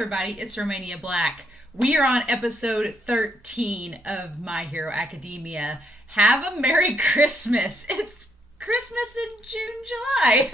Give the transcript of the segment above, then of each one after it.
everybody, it's Romania Black. We are on episode 13 of My Hero Academia. Have a Merry Christmas. It's Christmas in June, July.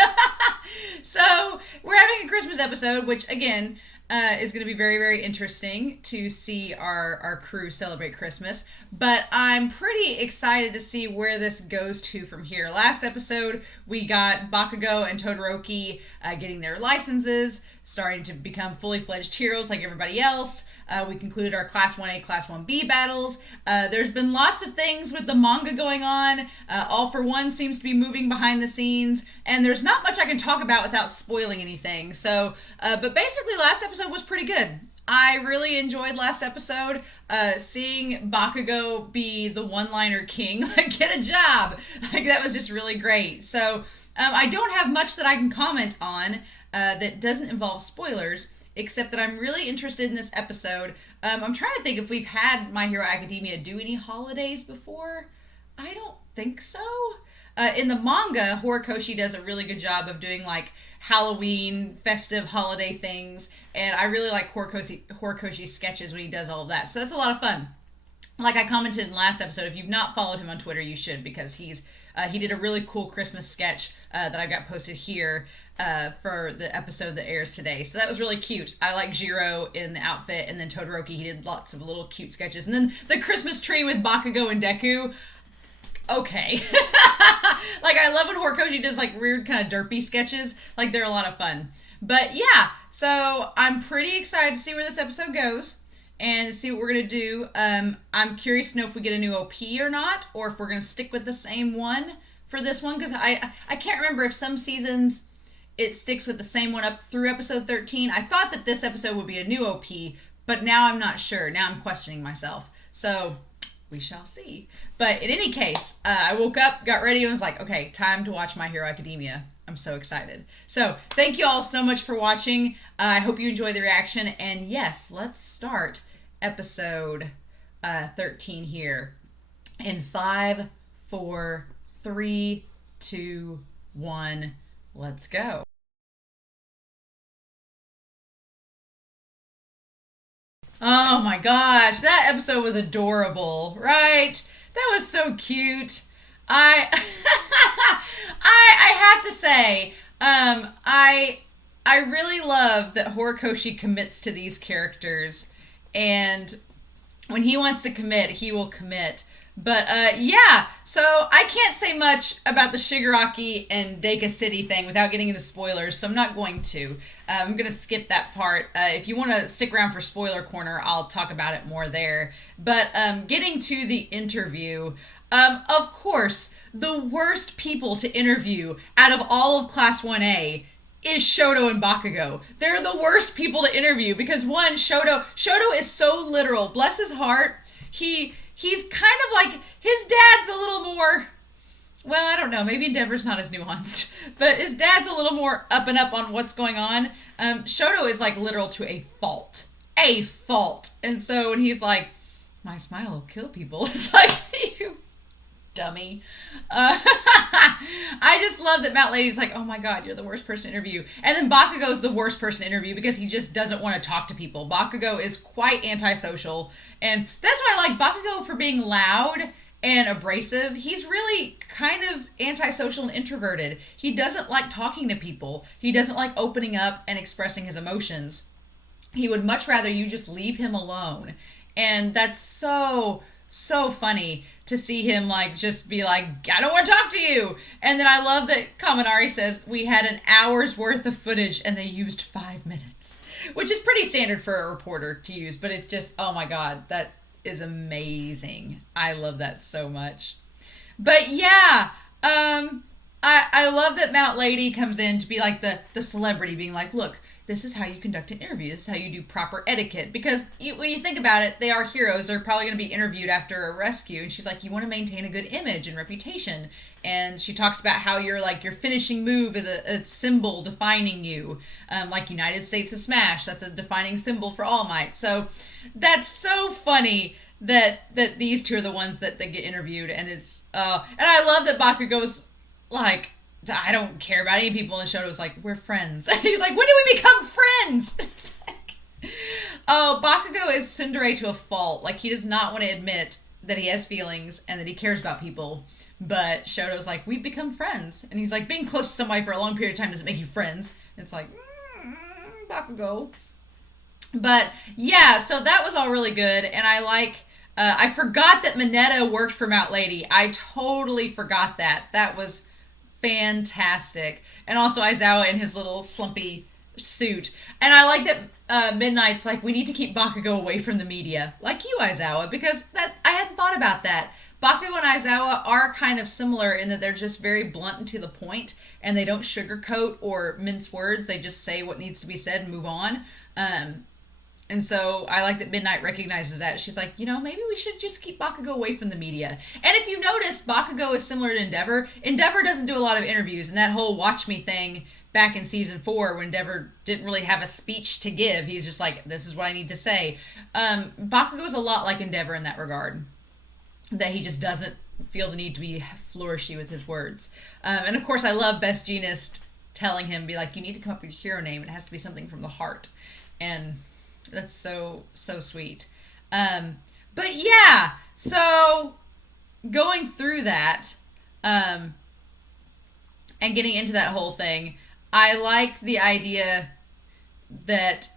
So we're having a Christmas episode, which again is going to be very, very interesting to see our crew celebrate Christmas. But I'm pretty excited to see where this goes to from here. Last episode, we got Bakugo and Todoroki getting their licenses, starting to become fully fledged heroes like everybody else. We concluded our Class 1A, Class 1B battles. There's been lots of things with the manga going on. All for One seems to be moving behind the scenes. And there's not much I can talk about without spoiling anything. So, but basically last episode was pretty good. I really enjoyed last episode. Seeing Bakugo be the one-liner king, like, get a job. Like, that was just really great. So, I don't have much that I can comment on that doesn't involve spoilers, except that I'm really interested in this episode. I'm trying to think if we've had My Hero Academia do any holidays before. I don't think so. In the manga, Horikoshi does a really good job of doing, like, Halloween, festive holiday things, and I really like Horikoshi's sketches when he does all of that, so that's a lot of fun. Like I commented in the last episode, if you've not followed him on Twitter, you should, because he did a really cool Christmas sketch that I got posted here for the episode that airs today. So that was really cute. I like Jiro in the outfit, and then Todoroki, he did lots of little cute sketches. And then the Christmas tree with Bakugo and Deku. Okay. Like, I love when Horikoshi does, like, weird kind of derpy sketches. Like, they're a lot of fun. But, yeah. So, I'm pretty excited to see where this episode goes and see what we're going to do. I'm curious to know if we get a new OP or not, or if we're going to stick with the same one for this one, because I can't remember if some seasons it sticks with the same one up through episode 13. I thought that this episode would be a new OP, but now I'm not sure. Now I'm questioning myself. So, we shall see. But in any case, I woke up, got ready, and was like, okay, time to watch My Hero Academia. I'm so excited. So, thank you all so much for watching. I hope you enjoy the reaction. And yes, let's start episode 13 here. In 5, 4, 3, 2, 1, let's go. Oh my gosh, that episode was adorable, right? That was so cute. I I have to say, I really love that Horikoshi commits to these characters, and when he wants to commit, he will commit. But, yeah, so I can't say much about the Shigaraki and Deka City thing without getting into spoilers, so I'm not going to. I'm going to skip that part. If you want to stick around for Spoiler Corner, I'll talk about it more there. But, getting to the interview, of course, the worst people to interview out of all of Class 1A is Shoto and Bakugo. They're the worst people to interview because, one, Shoto is so literal. Bless his heart. He's kind of like, his dad's a little more, well, I don't know, maybe Endeavor's not as nuanced, but his dad's a little more up and up on what's going on. Shoto is, like, literal to a fault. A fault. And so when he's like, my smile will kill people, it's like, you dummy. I just love that Mount Lady's like, oh my god, you're the worst person to interview. And then Bakugo's the worst person to interview because he just doesn't want to talk to people. Bakugo is quite antisocial, and that's why I like Bakugo for being loud and abrasive. He's really kind of antisocial and introverted. He doesn't like talking to people. He doesn't like opening up and expressing his emotions. He would much rather you just leave him alone. And that's so funny to see him, like, just be like, I don't want to talk to you. And then I love that Kaminari says we had an hour's worth of footage and they used 5 minutes, which is pretty standard for a reporter to use, but it's just, oh my god, that is amazing. I love that so much. But yeah, I love that Mount Lady comes in to be like the celebrity, being like, look, this is how you conduct an interview. This is how you do proper etiquette. Because when you think about it, they are heroes. They're probably going to be interviewed after a rescue. And she's like, you want to maintain a good image and reputation. And she talks about how your finishing move is a symbol defining you. Like United States of Smash. That's a defining symbol for All Might. So that's so funny that these two are the ones that get interviewed. And it's and I love that Bakugo's like, I don't care about any people, and Shoto's like, we're friends. And he's like, when do we become friends? It's like, Oh, Bakugo is tsundere to a fault. Like, he does not want to admit that he has feelings and that he cares about people. But Shoto's like, we've become friends. And he's like, being close to somebody for a long period of time doesn't make you friends. And it's like, Bakugo. But, yeah, so that was all really good. And I like... I forgot that Mineta worked for Mount Lady. I totally forgot that. That was fantastic. And also Aizawa in his little slumpy suit. And I like that Midnight's like, we need to keep Bakugo away from the media. Like you, Aizawa, because that I hadn't thought about that. Bakugo and Aizawa are kind of similar in that they're just very blunt and to the point, and they don't sugarcoat or mince words. They just say what needs to be said and move on. And so I like that Midnight recognizes that. She's like, maybe we should just keep Bakugo away from the media. And if you notice, Bakugo is similar to Endeavor. Endeavor doesn't do a lot of interviews, and that whole Watch Me thing back in season 4 when Endeavor didn't really have a speech to give. He's just like, this is what I need to say. Bakugo's a lot like Endeavor in that regard. That he just doesn't feel the need to be flourishy with his words. And of course, I love Best Jeanist telling him, be like, you need to come up with your hero name. It has to be something from the heart. And... that's so sweet. But yeah, so going through that and getting into that whole thing, I liked the idea that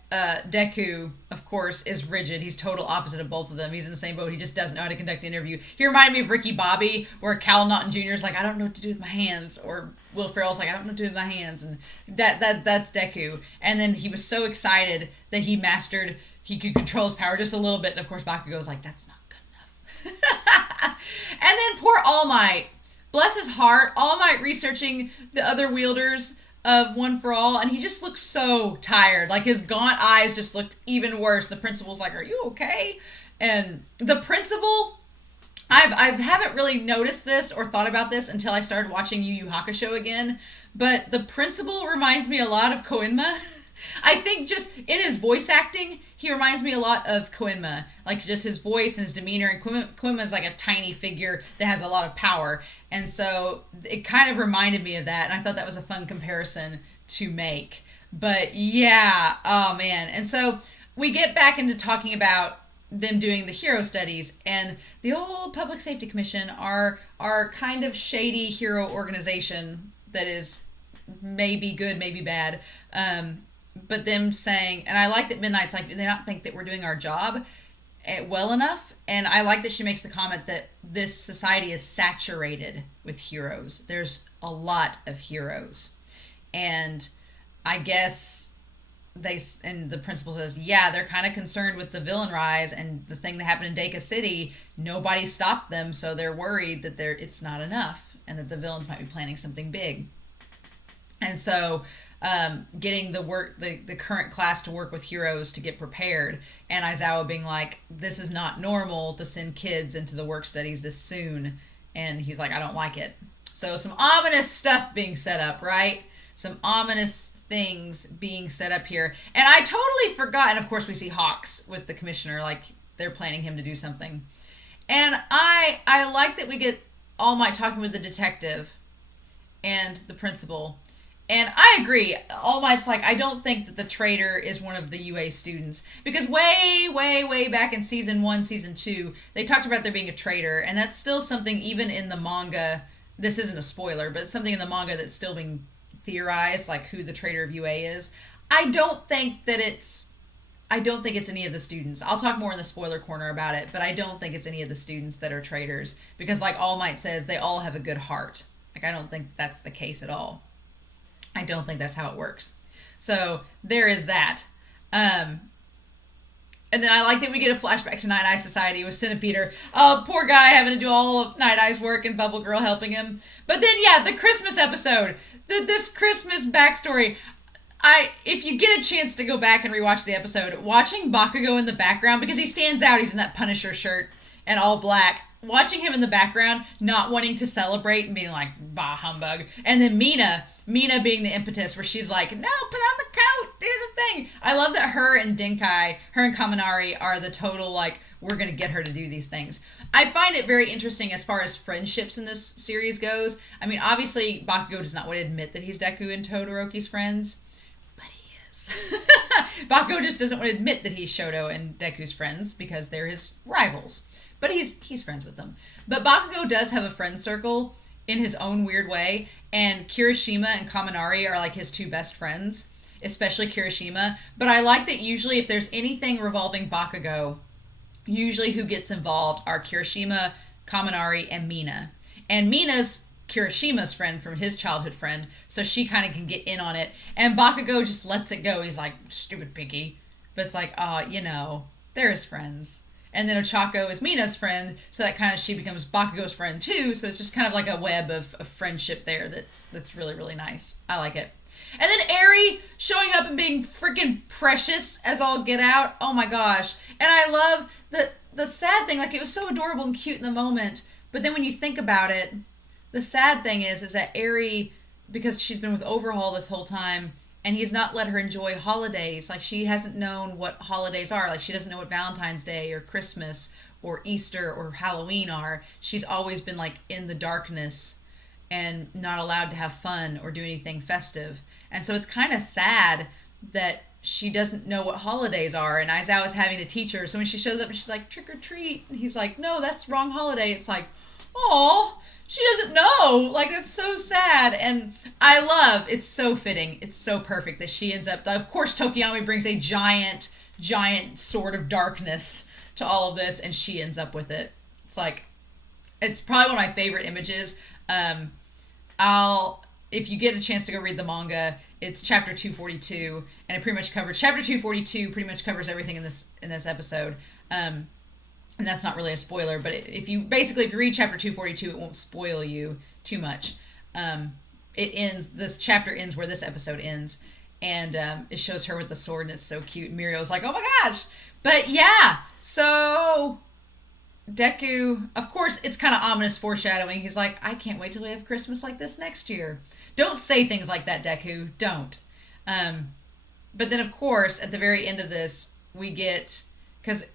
Deku, of course, is rigid. He's total opposite of both of them. He's in the same boat. He just doesn't know how to conduct an interview. He reminded me of Ricky Bobby, where Cal Naughton Jr. is like, I don't know what to do with my hands. Or Will Ferrell's like, I don't know what to do with my hands. And that's Deku. And then he was so excited that he could control his power just a little bit. And of course, Bakugo's like, that's not good enough. And then poor All Might. Bless his heart. All Might researching the other wielders of One for All, and he just looks so tired. Like, his gaunt eyes just looked even worse. The principal's like, are you okay? And the principal, I haven't really noticed this or thought about this until I started watching Yu Yu Hakusho again, but the principal reminds me a lot of Koenma. I think just in his voice acting, he reminds me a lot of Koenma. Like, just his voice and his demeanor. And Koenma is like a tiny figure that has a lot of power. And so it kind of reminded me of that. And I thought that was a fun comparison to make. But yeah, oh man. And so we get back into talking about them doing the hero studies. And the old Public Safety Commission are kind of shady hero organization that is maybe good, maybe bad. But them saying, and I like that Midnight's like, do they not think that we're doing our job well enough? And I like that she makes the comment that this society is saturated with heroes. There's a lot of heroes. And I guess and the principal says, yeah, they're kind of concerned with the villain rise and the thing that happened in Deka City. Nobody stopped them, so they're worried that it's not enough and that the villains might be planning something big. And so... getting the current class to work with heroes to get prepared, and Aizawa being like, this is not normal to send kids into the work studies this soon, and he's like, I don't like it. So some ominous stuff being set up, right? Some ominous things being set up here, and I totally forgot. And of course we see Hawks with the commissioner, like they're planning him to do something, and I like that we get All Might talking with the detective and the principal. And I agree. All Might's like, I don't think that the traitor is one of the UA students. Because way back in season 1, season 2, they talked about there being a traitor. And that's still something, even in the manga, this isn't a spoiler, but it's something in the manga that's still being theorized, like who the traitor of UA is. I don't think it's any of the students. I'll talk more in the spoiler corner about it, but I don't think it's any of the students that are traitors. Because like All Might says, they all have a good heart. Like, I don't think that's the case at all. I don't think that's how it works. So there is that. And then I like that we get a flashback to Night Eye Society with Centipeder. Oh, poor guy having to do all of Night Eye's work and Bubble Girl helping him. But then, yeah, the Christmas episode. This Christmas backstory. If you get a chance to go back and rewatch the episode, watching Bakugo in the background, because he stands out, he's in that Punisher shirt and all black. Watching him in the background, not wanting to celebrate and being like, bah, humbug. And then Mina being the impetus where she's like, no, put on the coat, do the thing. I love that her and Kaminari are the total, like, we're going to get her to do these things. I find it very interesting as far as friendships in this series goes. I mean, obviously, Bakugo does not want to admit that he's Deku and Todoroki's friends, but he is. friends. Bakugo just doesn't want to admit that he's Shoto and Deku's friends because they're his rivals. But he's friends with them. But Bakugo does have a friend circle in his own weird way, and Kirishima and Kaminari are like his two best friends, especially Kirishima. But I like that usually if there's anything revolving Bakugo, usually who gets involved are Kirishima, Kaminari, and Mina. And Mina's Kirishima's friend from his childhood friend, so she kind of can get in on it. And Bakugo just lets it go. He's like, stupid piggy. But it's like, they're his friends. And then Ochako is Mina's friend, so that kind of she becomes Bakugo's friend too. So it's just kind of like a web of friendship there that's really, really nice. I like it. And then Eri showing up and being freaking precious as all get out. Oh my gosh. And I love the sad thing, like it was so adorable and cute in the moment, but then when you think about it, the sad thing is that Eri, because she's been with Overhaul this whole time, and he's not let her enjoy holidays. Like, she hasn't known what holidays are. Like, she doesn't know what Valentine's Day or Christmas or Easter or Halloween are. She's always been, like, in the darkness and not allowed to have fun or do anything festive. And so it's kind of sad that she doesn't know what holidays are. And Aizawa is having to teach her. So when she shows up and she's like, trick or treat, and he's like, no, that's wrong holiday. It's like, oh, she doesn't know. Like, it's so sad. And I love, it's so fitting. It's so perfect that she ends up, of course, Tokiyami brings a giant sword of darkness to all of this, and she ends up with it. It's like, it's probably one of my favorite images. If you get a chance to go read the manga, it's chapter 242, and it pretty much covers, chapter 242 pretty much covers everything in this episode. And that's not really a spoiler, but if you read chapter 242, it won't spoil you too much. This chapter ends where this episode ends, and it shows her with the sword, and it's so cute. And Mirio's like, oh my gosh! But yeah, so Deku, of course, it's kind of ominous foreshadowing. He's like, I can't wait till we have Christmas like this next year. Don't say things like that, Deku. Don't. But then, of course, at the very end of this, we get, because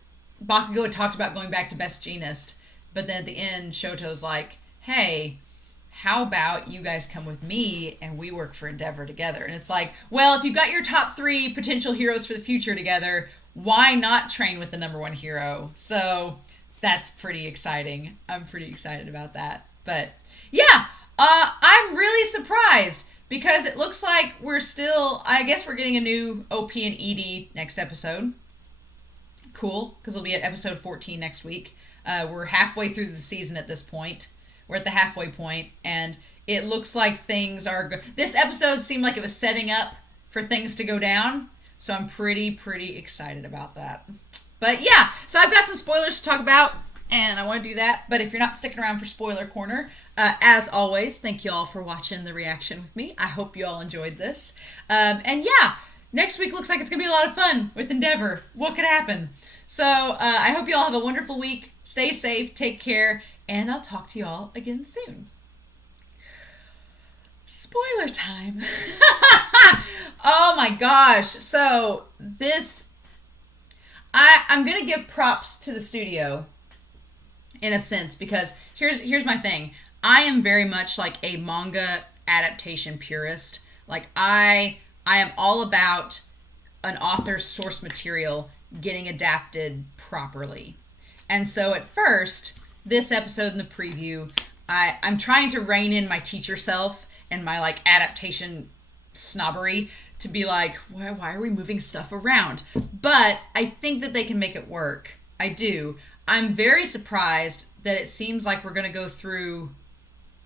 Bakugo had talked about going back to Best Jeanist, but then at the end, Shoto's like, hey, how about you guys come with me and we work for Endeavor together? And it's like, well, if you've got your top 3 potential heroes for the future together, why not train with the number 1 hero? So that's pretty exciting. I'm pretty excited about that. But yeah, I'm really surprised because it looks like I guess we're getting a new OP and ED next episode. Cool, because we'll be at episode 14 next week. We're halfway through the season at this point. We're at the halfway point, and it looks like things are good. This episode seemed like it was setting up for things to go down, so I'm pretty excited about that. But yeah, so I've got some spoilers to talk about, and I want to do that. But if you're not sticking around for Spoiler Corner, as always, thank you all for watching the reaction with me. I hope you all enjoyed this. And yeah, next week looks like it's going to be a lot of fun with Endeavor. What could happen? So I hope you all have a wonderful week. Stay safe, take care, and I'll talk to you all again soon. Spoiler time. Oh my gosh. So I'm going to give props to the studio in a sense, because here's my thing. I am very much like a manga adaptation purist. Like I am all about an author's source material getting adapted properly. And so at first, this episode in the preview, I'm trying to rein in my teacher self and my like adaptation snobbery to be like, why are we moving stuff around? But I think that they can make it work. I do. I'm very surprised that it seems like we're going to go through...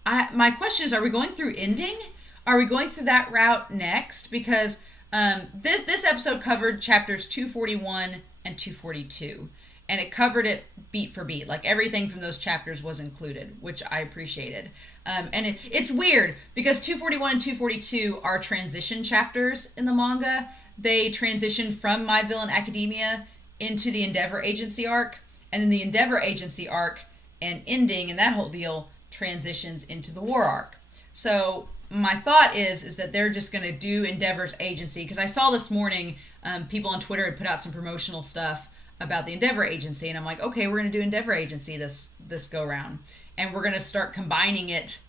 my question is, are we going through ending? Are we going through that route next? Because this episode covered chapters 241 and 242. And it covered it beat for beat. Like, everything from those chapters was included, which I appreciated. And it's weird, because 241 and 242 are transition chapters in the manga. They transition from My Villain Academia into the Endeavor Agency arc. And then the Endeavor Agency arc and ending and that whole deal transitions into the War arc. So my thought is that they're just going to do Endeavor's Agency. Because I saw this morning, people on Twitter had put out some promotional stuff about the Endeavor Agency, and I'm like, okay, we're going to do Endeavor Agency this go round, and we're going to start combining it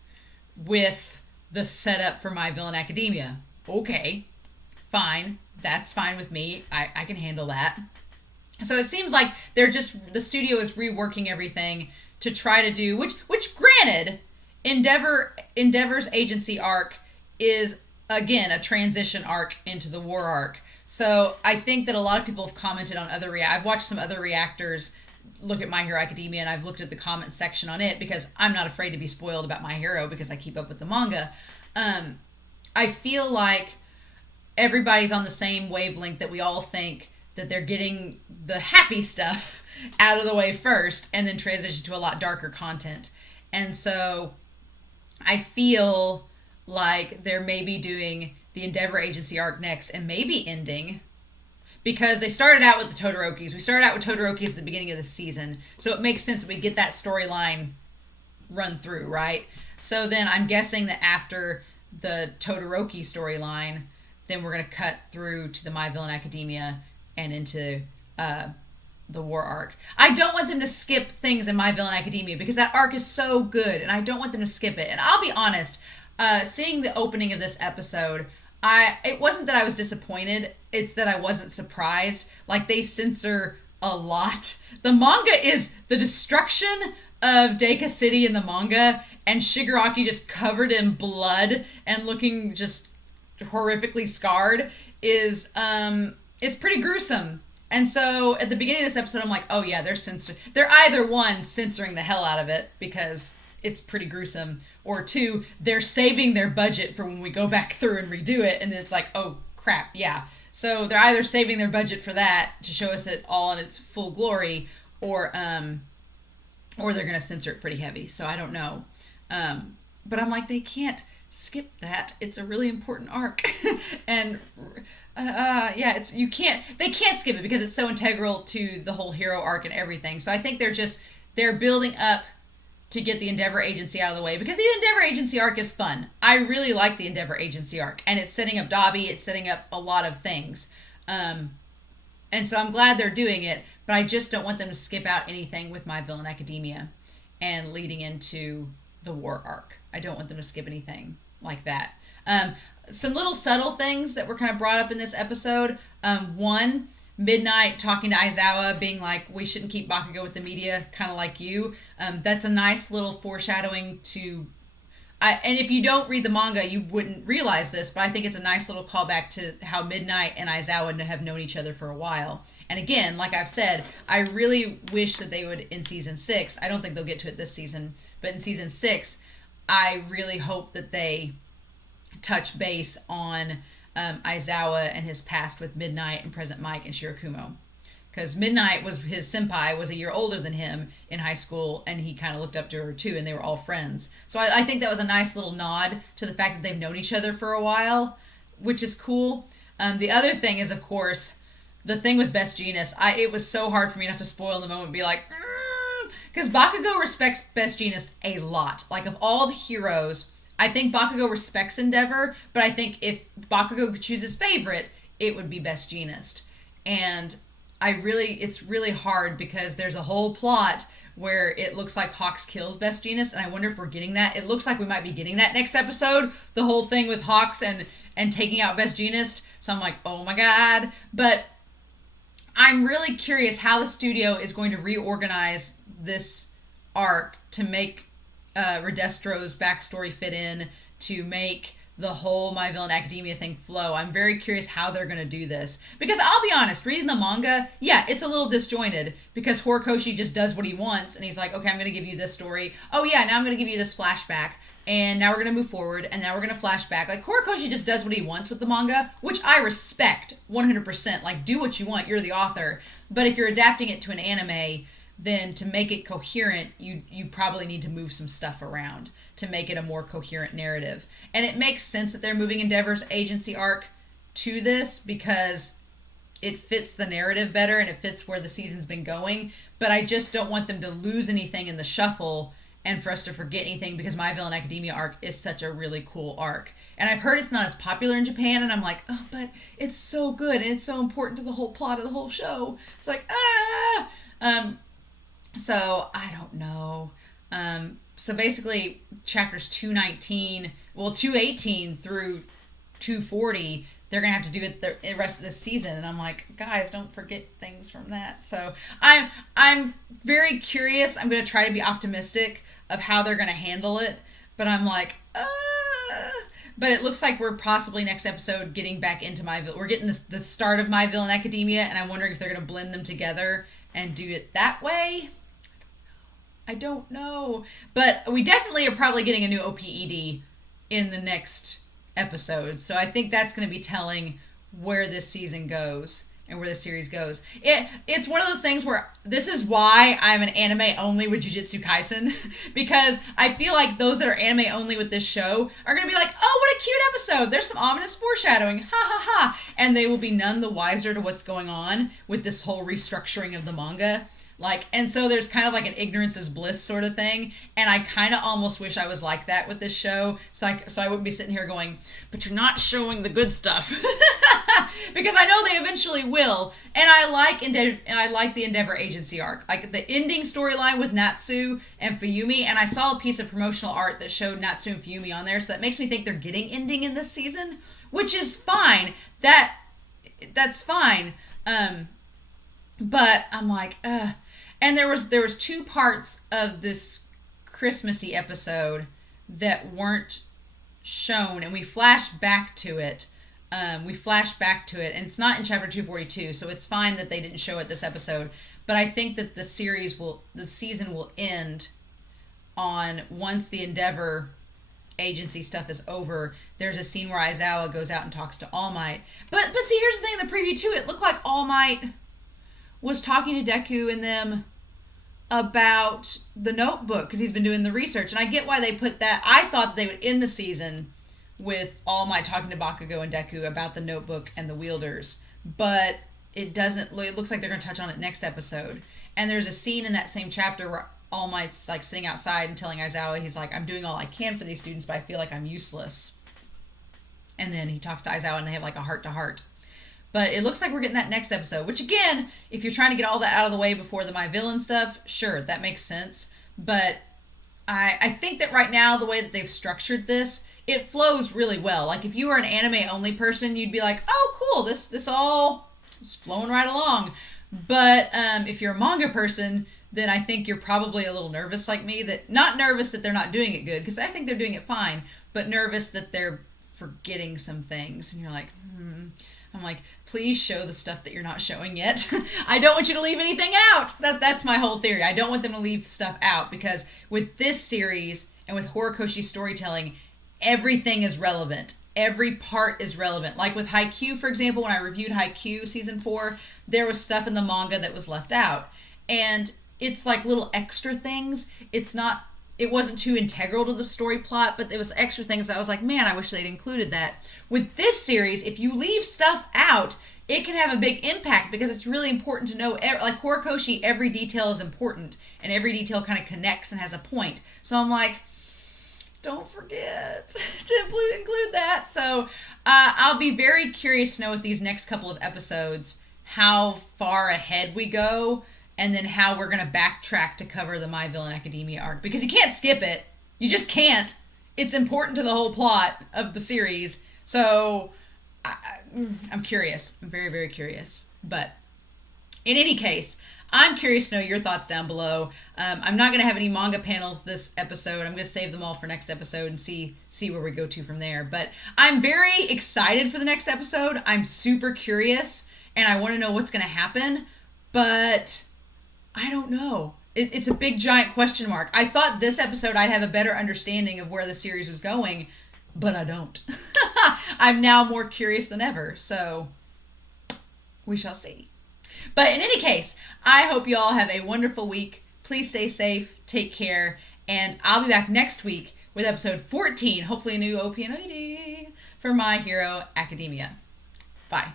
with the setup for My Villain Academia. Okay, fine, That's fine with me. I can handle that. So it seems like the studio is reworking everything to try to do, which granted, Endeavor's agency arc is again a transition arc into the war arc. So I think that a lot of people have commented on I've watched some other reactors look at My Hero Academia, and I've looked at the comment section on it because I'm not afraid to be spoiled about My Hero because I keep up with the manga. I feel like everybody's on the same wavelength that we all think that they're getting the happy stuff out of the way first and then transition to a lot darker content. And so I feel like they're maybe doing the Endeavor Agency arc next and maybe ending, because they started out with the Todorokis. We started out with Todorokis at the beginning of the season, so it makes sense that we get that storyline run through, right? So then I'm guessing that after the Todoroki storyline, then we're going to cut through to the My Villain Academia and into the war arc. I don't want them to skip things in My Villain Academia because that arc is so good, and I don't want them to skip it. And I'll be honest, seeing the opening of this episode, it wasn't that I was disappointed, it's that I wasn't surprised. Like, they censor a lot. The manga is the destruction of Deika City in the manga, and Shigaraki just covered in blood and looking just horrifically scarred is it's pretty gruesome. And so at the beginning of this episode I'm like, oh yeah, they're either one, censoring the hell out of it because it's pretty gruesome, or two, they're saving their budget for when we go back through and redo it, and then it's like, oh crap, yeah. So they're either saving their budget for that to show us it all in its full glory, or they're gonna censor it pretty heavy. So I don't know. But I'm like, they can't skip that. It's a really important arc. And yeah, they can't skip it because it's so integral to the whole hero arc and everything. So I think they're building up to get the Endeavor Agency out of the way, because the Endeavor Agency arc is fun. I really like the Endeavor Agency arc, and it's setting up Dabi, it's setting up a lot of things. And so I'm glad they're doing it, but I just don't want them to skip out anything with My Villain Academia and leading into the war arc. I don't want them to skip anything like that. Some little subtle things that were kind of brought up in this episode. One, Midnight talking to Aizawa, being like, we shouldn't keep Bakugo with the media, kind of like you. That's a nice little foreshadowing to... and if you don't read the manga, you wouldn't realize this, but I think it's a nice little callback to how Midnight and Aizawa have known each other for a while. And again, like I've said, I really wish that they would, in Season 6, I don't think they'll get to it this season, but in Season 6, I really hope that they touch base on Aizawa and his past with Midnight and Present Mike and Shirakumo. Because Midnight was his senpai, was a year older than him in high school, and he kind of looked up to her too, and they were all friends. So I think that was a nice little nod to the fact that they've known each other for a while, which is cool. The other thing is, of course, the thing with Best Jeanist. It was so hard for me not to spoil in the moment and be like, because Bakugo respects Best Jeanist a lot. Like, of all the heroes, I think Bakugo respects Endeavor, but I think if Bakugo could choose his favorite, it would be Best Jeanist. And it's really hard because there's a whole plot where it looks like Hawks kills Best Jeanist, and I wonder if we're getting that. It looks like we might be getting that next episode, the whole thing with Hawks and taking out Best Jeanist. So I'm like, oh my god. But I'm really curious how the studio is going to reorganize this arc to make Redestro's backstory fit in, to make the whole My Villain Academia thing flow. I'm very curious how they're going to do this. Because I'll be honest, reading the manga, yeah, it's a little disjointed because Horikoshi just does what he wants, and he's like, okay, I'm going to give you this story. Oh yeah, now I'm going to give you this flashback, and now we're going to move forward, and now we're going to flashback. Like, Horikoshi just does what he wants with the manga, which I respect 100%. Like, do what you want, you're the author. But if you're adapting it to an anime, then to make it coherent, you probably need to move some stuff around to make it a more coherent narrative. And it makes sense that they're moving Endeavor's agency arc to this because it fits the narrative better and it fits where the season's been going. But I just don't want them to lose anything in the shuffle and for us to forget anything, because My Villain Academia arc is such a really cool arc. And I've heard it's not as popular in Japan, and I'm like, oh, but it's so good and it's so important to the whole plot of the whole show. It's like, so I don't know. So basically chapters 218 through 240, they're gonna have to do it the rest of this season, and I'm like, guys, don't forget things from that. So I'm very curious. I'm gonna try to be optimistic of how they're gonna handle it, but I'm like, but it looks like we're possibly next episode getting back into we're getting the start of My Villain Academia, and I'm wondering if they're gonna blend them together and do it that way. I don't know, but we definitely are probably getting a new OPED in the next episode. So I think that's going to be telling where this season goes and where the series goes. It's one of those things where this is why I'm an anime only with Jujutsu Kaisen, because I feel like those that are anime only with this show are going to be like, oh, what a cute episode. There's some ominous foreshadowing. Ha ha ha. And they will be none the wiser to what's going on with this whole restructuring of the manga. And so there's kind of like an ignorance is bliss sort of thing, and I kind of almost wish I was like that with this show, so I wouldn't be sitting here going, but you're not showing the good stuff, because I know they eventually will, and I like the Endeavor Agency arc, like the ending storyline with Natsu and Fuyumi, and I saw a piece of promotional art that showed Natsu and Fuyumi on there, so that makes me think they're getting ending in this season, which is fine. That's fine, but I'm like, And there was 2 parts of this Christmassy episode that weren't shown, and we flashed back to it. And it's not in chapter 242, so it's fine that they didn't show it this episode. But I think that the season will end on, once the Endeavor Agency stuff is over. There's a scene where Aizawa goes out and talks to All Might. But see, here's the thing: in the preview too, it looked like All Might was talking to Deku and them about the notebook, because he's been doing the research, and I get why they put that. I thought they would end the season with All Might talking to Bakugo and Deku about the notebook and the wielders, but it doesn't. It looks like they're going to touch on it next episode. And there's a scene in that same chapter where All Might's like sitting outside and telling Aizawa, he's like, I'm doing all I can for these students, but I feel like I'm useless. And then he talks to Aizawa and they have like a heart-to-heart. But it looks like we're getting that next episode, which again, if you're trying to get all that out of the way before the My Villain stuff, sure, that makes sense. But I think that right now, the way that they've structured this, it flows really well. Like, if you were an anime-only person, you'd be like, oh, cool, this all is flowing right along. But if you're a manga person, then I think you're probably a little nervous like me. Not nervous that they're not doing it good, because I think they're doing it fine, but nervous that they're forgetting some things. And you're like, I'm like, please show the stuff that you're not showing yet. I don't want you to leave anything out. That's my whole theory. I don't want them to leave stuff out, because with this series and with Horikoshi's storytelling, everything is relevant. Every part is relevant. Like with Haikyuu, for example, when I reviewed Haikyuu season 4, there was stuff in the manga that was left out. And it's like little extra things. It wasn't too integral to the story plot, but there was extra things that I was like, man, I wish they'd included that. With this series, if you leave stuff out, it can have a big impact, because it's really important to know, like Horikoshi, every detail is important, and every detail kind of connects and has a point. So I'm like, don't forget to include that. So I'll be very curious to know with these next couple of episodes how far ahead we go, and then how we're going to backtrack to cover the My Villain Academia arc. Because you can't skip it. You just can't. It's important to the whole plot of the series. So I'm curious. I'm very, very curious. But in any case, I'm curious to know your thoughts down below. I'm not going to have any manga panels this episode. I'm going to save them all for next episode and see where we go to from there. But I'm very excited for the next episode. I'm super curious, and I want to know what's going to happen. But I don't know. It's a big, giant question mark. I thought this episode I'd have a better understanding of where the series was going, but I don't. I'm now more curious than ever, so we shall see. But in any case, I hope you all have a wonderful week. Please stay safe, take care, and I'll be back next week with episode 14, hopefully a new OP&OD for My Hero Academia. Bye.